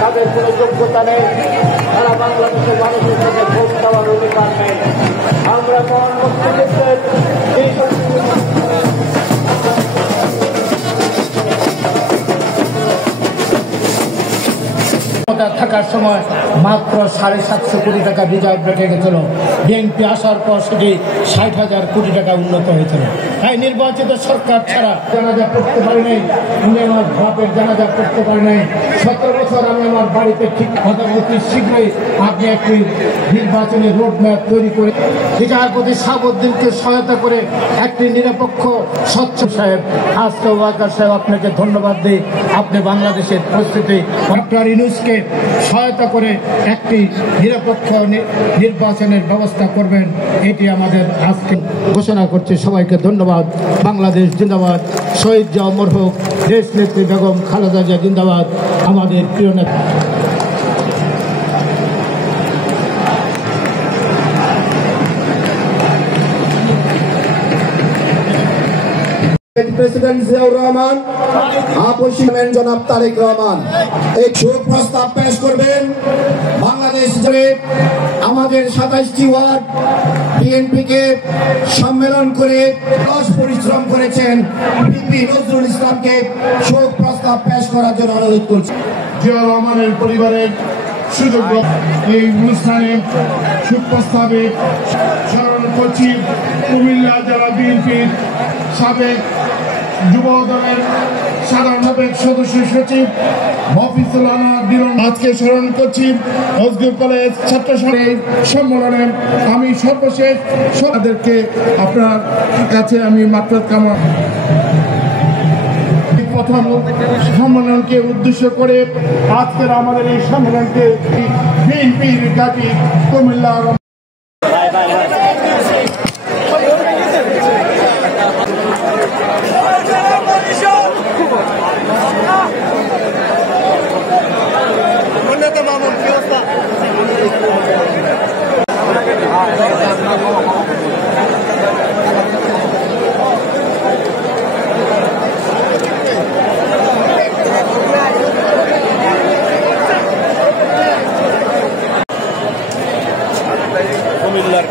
তাদের কোনো যোগ্যতা নেই, তারা বাংলাদেশের মানুষের সাথে ভোট দেওয়ার অধিকার নেই। আমরা মহান মুক্তিযুদ্ধের থাকার সময় মাত্র 750 কোটি টাকা রিজার্ভ রেখে গেছিল। বিএনপি আসার পর সেটি 60,000 কোটি টাকা উন্নত হয়েছিল। তাই নির্বাচিত সরকার ছাড়া জানাজা করতে পারি নাই, আমি আমার বাপের জানাজা করতে পারি নাই। 17 বছর আমি আমার বাড়িতে ঠিক কথা বলতে শীঘ্রই আপনি একটি নির্বাচনী রোড ম্যাপ তৈরি করে বিচারপতি শাহাবুদ্দিনকে সহায়তা করে একটি নিরপেক্ষ স্বচ্ছ সাহেব আজকে ওয়াকার সাহেব আপনাকে ধন্যবাদ দিই। আপনি বাংলাদেশের পরিস্থিতি ডক্টর ইউনূসকে সহায়তা করে একটি নিরপেক্ষ নির্বাচনের ব্যবস্থা করবেন, এটি আমাদের আজকে ঘোষণা করছে। সবাইকে ধন্যবাদ। বাংলাদেশ জিন্দাবাদ। শহীদ জিয়া অমর হোক। দেশ নেত্রী বেগম খালেদা জিয়া জিন্দাবাদ। আমাদের প্রিয় নেতা প্রেসিডেন্ট জিয়াউর রহমান, আপসিমেন জনাব তারেক রহমান এই শোক প্রস্তাব পেশ করবেন। বাংলাদেশ জুড়ে আমাদের 27টি ওয়ার্ড বিএনপিকে সম্মেলন করে পরিশ্রম করেছেন। বিপি নজরুল ইসলামকে শোক প্রস্তাব পেশ করার জন্য অনুরোধ করছি। জিয়াউর রহমানের পরিবারের সুযোগ এই অনুষ্ঠানে শোক প্রস্তাবে স্মরণ করছি কুমিল্লা জেলা বিএনপির সাবেক যুব দলের সাধারণ সদস্য সচিব মফিজুল আনোয়ার দিলন। আজকে স্মরণ করছি অজগর কলেজ ছাত্র সম্মেলনে। আমি সর্বশেষ তাদেরকে আপনার কাছে আমি মাত্রাত কামনা প্রথম সম্মেলনকে উদ্দেশ্য করে আজকের আমাদের এই সম্মেলনকে বিএনপির ঘাঁটি কুমিল্লা কুমিল্লার